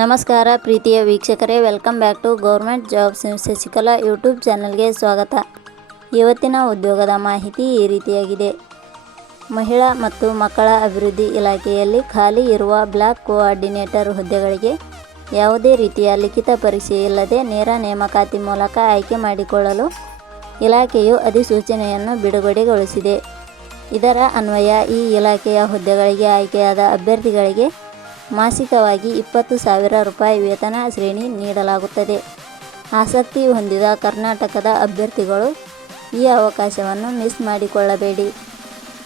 ನಮಸ್ಕಾರ ಪ್ರೀತಿಯ ವೀಕ್ಷಕರೇ welcome back to government jobs Shashikala YouTube ಚಾನಲ್ಗೆ ಸ್ವಾಗತ. ಇವತ್ತಿನ ಉದ್ಯೋಗದ ಮಾಹಿತಿ ಈ ರೀತಿಯಾಗಿದೆ. ಮಹಿಳಾ ಮತ್ತು ಮಕ್ಕಳ ಅಭಿವೃದ್ಧಿ ಇಲಾಖೆಯಲ್ಲಿ ಖಾಲಿ ಇರುವ ಬ್ಲಾಕ್ ಕೋಆರ್ಡಿನೇಟರ್ ಹುದ್ದೆಗಳಿಗೆ ಯಾವುದೇ ರೀತಿಯ ಲಿಖಿತ ಪರೀಕ್ಷೆ ಇಲ್ಲದೆ ನೇರ ನೇಮಕಾತಿ ಮೂಲಕ ಆಯ್ಕೆ ಮಾಡಿಕೊಳ್ಳಲು ಇಲಾಖೆಯು ಅಧಿಸೂಚನೆಯನ್ನು ಬಿಡುಗಡೆಗೊಳಿಸಿದೆ. ಇದರ ಅನ್ವಯ ಈ ಇಲಾಖೆಯ ಹುದ್ದೆಗಳಿಗೆ ಆಯ್ಕೆಯಾದ ಅಭ್ಯರ್ಥಿಗಳಿಗೆ ಮಾಸಿಕವಾಗಿ ಇಪ್ಪತ್ತು ಸಾವಿರ ರೂಪಾಯಿ ವೇತನ ಶ್ರೇಣಿ ನೀಡಲಾಗುತ್ತದೆ. ಆಸಕ್ತಿ ಹೊಂದಿದ ಕರ್ನಾಟಕದ ಅಭ್ಯರ್ಥಿಗಳು ಈ ಅವಕಾಶವನ್ನು ಮಿಸ್ ಮಾಡಿಕೊಳ್ಳಬೇಡಿ.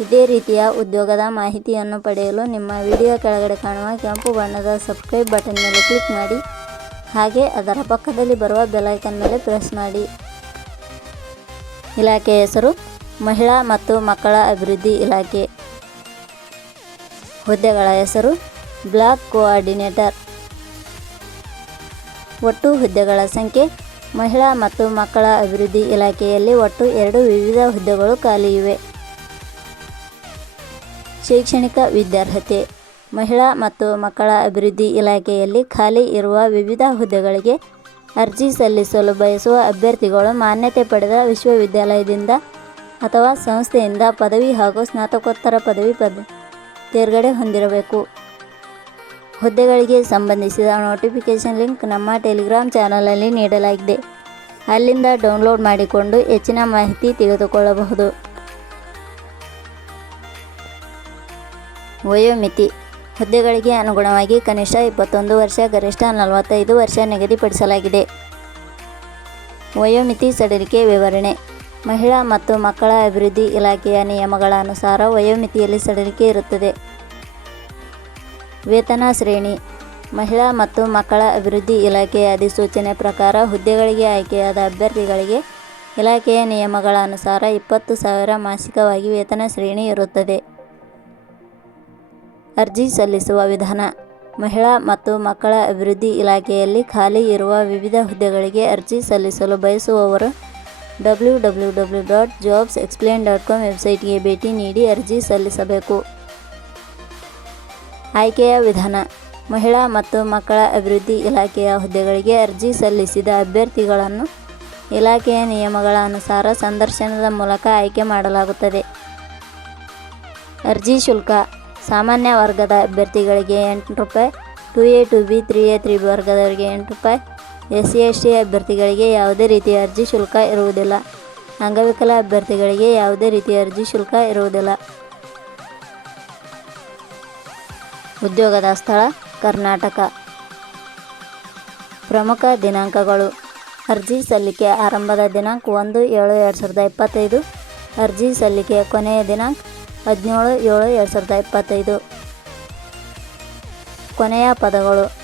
ಇದೇ ರೀತಿಯ ಉದ್ಯೋಗದ ಮಾಹಿತಿಯನ್ನು ಪಡೆಯಲು ನಿಮ್ಮ ವಿಡಿಯೋ ಕೆಳಗಡೆ ಕಾಣುವ ಕೆಂಪು ಬಣ್ಣದ ಸಬ್ಸ್ಕ್ರೈಬ್ ಬಟನ್ ಮೇಲೆ ಕ್ಲಿಕ್ ಮಾಡಿ, ಹಾಗೆ ಅದರ ಪಕ್ಕದಲ್ಲಿ ಬರುವ ಬೆಲೈಕನ್ ಮೇಲೆ ಪ್ರೆಸ್ ಮಾಡಿ. ಇಲಾಖೆಯ ಹೆಸರು ಮಹಿಳಾ ಮತ್ತು ಮಕ್ಕಳ ಅಭಿವೃದ್ಧಿ ಇಲಾಖೆ ಹುದ್ದೆಗಳ ಹೆಸರು ಬ್ಲಾಕ್ ಕೋಆರ್ಡಿನೇಟರ್. ಒಟ್ಟು ಹುದ್ದೆಗಳ ಸಂಖ್ಯೆ ಮಹಿಳಾ ಮತ್ತು ಮಕ್ಕಳ ಅಭಿವೃದ್ಧಿ ಇಲಾಖೆಯಲ್ಲಿ ಒಟ್ಟು ಎರಡು ವಿವಿಧ ಹುದ್ದೆಗಳು ಖಾಲಿ ಇವೆ. ಶೈಕ್ಷಣಿಕ ವಿದ್ಯಾರ್ಹತೆ ಮಹಿಳಾ ಮತ್ತು ಮಕ್ಕಳ ಅಭಿವೃದ್ಧಿ ಇಲಾಖೆಯಲ್ಲಿ ಖಾಲಿ ಇರುವ ವಿವಿಧ ಹುದ್ದೆಗಳಿಗೆ ಅರ್ಜಿ ಸಲ್ಲಿಸಲು ಬಯಸುವ ಅಭ್ಯರ್ಥಿಗಳು ಮಾನ್ಯತೆ ಪಡೆದ ವಿಶ್ವವಿದ್ಯಾಲಯದಿಂದ ಅಥವಾ ಸಂಸ್ಥೆಯಿಂದ ಪದವಿ ಹಾಗೂ ಸ್ನಾತಕೋತ್ತರ ಪದವಿ ಪದ ತೇರ್ಗಡೆ ಹೊಂದಿರಬೇಕು. ಹುದ್ದೆಗಳಿಗೆ ಸಂಬಂಧಿಸಿದ ನೋಟಿಫಿಕೇಷನ್ ಲಿಂಕ್ ನಮ್ಮ ಟೆಲಿಗ್ರಾಮ್ ಚಾನಲಲ್ಲಿ ನೀಡಲಾಗಿದೆ. ಅಲ್ಲಿಂದ ಡೌನ್ಲೋಡ್ ಮಾಡಿಕೊಂಡು ಹೆಚ್ಚಿನ ಮಾಹಿತಿ ತೆಗೆದುಕೊಳ್ಳಬಹುದು. ವಯೋಮಿತಿ ಹುದ್ದೆಗಳಿಗೆ ಅನುಗುಣವಾಗಿ ಕನಿಷ್ಠ ಇಪ್ಪತ್ತೊಂದು ವರ್ಷ, ಗರಿಷ್ಠ ನಲವತ್ತೈದು ವರ್ಷ ನಿಗದಿಪಡಿಸಲಾಗಿದೆ. ವಯೋಮಿತಿ ಸಡಿಲಿಕೆ ವಿವರಣೆ ಮಹಿಳಾ ಮತ್ತು ಮಕ್ಕಳ ಅಭಿವೃದ್ಧಿ ಇಲಾಖೆಯ ನಿಯಮಗಳ ಅನುಸಾರ ವಯೋಮಿತಿಯಲ್ಲಿ ಸಡಿಲಿಕೆ ಇರುತ್ತದೆ. ವೇತನ ಶ್ರೇಣಿ, ಮಹಿಳಾ ಮತ್ತು ಮಕ್ಕಳ ಅಭಿವೃದ್ಧಿ ಇಲಾಖೆಯ ಅಧಿಸೂಚನೆ ಪ್ರಕಾರ ಹುದ್ದೆಗಳಿಗೆ ಆಯ್ಕೆಯಾದ ಅಭ್ಯರ್ಥಿಗಳಿಗೆ ಇಲಾಖೆಯ ನಿಯಮಗಳ ಅನುಸಾರ ಇಪ್ಪತ್ತು ಸಾವಿರ ಮಾಸಿಕವಾಗಿ ವೇತನ ಶ್ರೇಣಿ ಇರುತ್ತದೆ. ಅರ್ಜಿ ಸಲ್ಲಿಸುವ ವಿಧಾನ, ಮಹಿಳಾ ಮತ್ತು ಮಕ್ಕಳ ಅಭಿವೃದ್ಧಿ ಇಲಾಖೆಯಲ್ಲಿ ಖಾಲಿ ಇರುವ ವಿವಿಧ ಹುದ್ದೆಗಳಿಗೆ ಅರ್ಜಿ ಸಲ್ಲಿಸಲು ಬಯಸುವವರು W W W dot jobs explain dot com ವೆಬ್ಸೈಟ್ಗೆ ಭೇಟಿ ನೀಡಿ ಅರ್ಜಿ ಸಲ್ಲಿಸಬೇಕು. ಆಯ್ಕೆಯ ವಿಧಾನ, ಮಹಿಳಾ ಮತ್ತು ಮಕ್ಕಳ ಅಭಿವೃದ್ಧಿ ಇಲಾಖೆಯ ಹುದ್ದೆಗಳಿಗೆ ಅರ್ಜಿ ಸಲ್ಲಿಸಿದ ಅಭ್ಯರ್ಥಿಗಳನ್ನು ಇಲಾಖೆಯ ನಿಯಮಗಳ ಅನುಸಾರ ಸಂದರ್ಶನದ ಮೂಲಕ ಆಯ್ಕೆ ಮಾಡಲಾಗುತ್ತದೆ. ಅರ್ಜಿ ಶುಲ್ಕ, ಸಾಮಾನ್ಯ ವರ್ಗದ ಅಭ್ಯರ್ಥಿಗಳಿಗೆ ಎಂಟು ರೂಪಾಯಿ, two A two B, three A, three B ವರ್ಗದವರಿಗೆ ಎಂಟು ರೂಪಾಯಿ ಎಸ್ ಸಿ ಎಸ್ ಟಿ ಅಭ್ಯರ್ಥಿಗಳಿಗೆ ಯಾವುದೇ ರೀತಿಯ ಅರ್ಜಿ ಶುಲ್ಕ ಇರುವುದಿಲ್ಲ. ಅಂಗವಿಕಲ ಅಭ್ಯರ್ಥಿಗಳಿಗೆ ಯಾವುದೇ ರೀತಿಯ ಅರ್ಜಿ ಶುಲ್ಕ ಇರುವುದಿಲ್ಲ. ಉದ್ಯೋಗದ ಸ್ಥಳ, ಕರ್ನಾಟಕ. ಪ್ರಮುಖ ದಿನಾಂಕಗಳು. ಅರ್ಜಿ ಸಲ್ಲಿಕೆ ಆರಂಭದ ದಿನಾಂಕ ಒಂದು ಏಳು ಎರಡು ಸಾವಿರದ ಇಪ್ಪತ್ತೈದು. ಅರ್ಜಿ ಸಲ್ಲಿಕೆಯ ಕೊನೆಯ ದಿನಾಂಕ ಹದಿನೇಳು ಏಳು ಎರಡು ಸಾವಿರದ ಇಪ್ಪತ್ತೈದು. ಕೊನೆಯ ಪದಗಳು.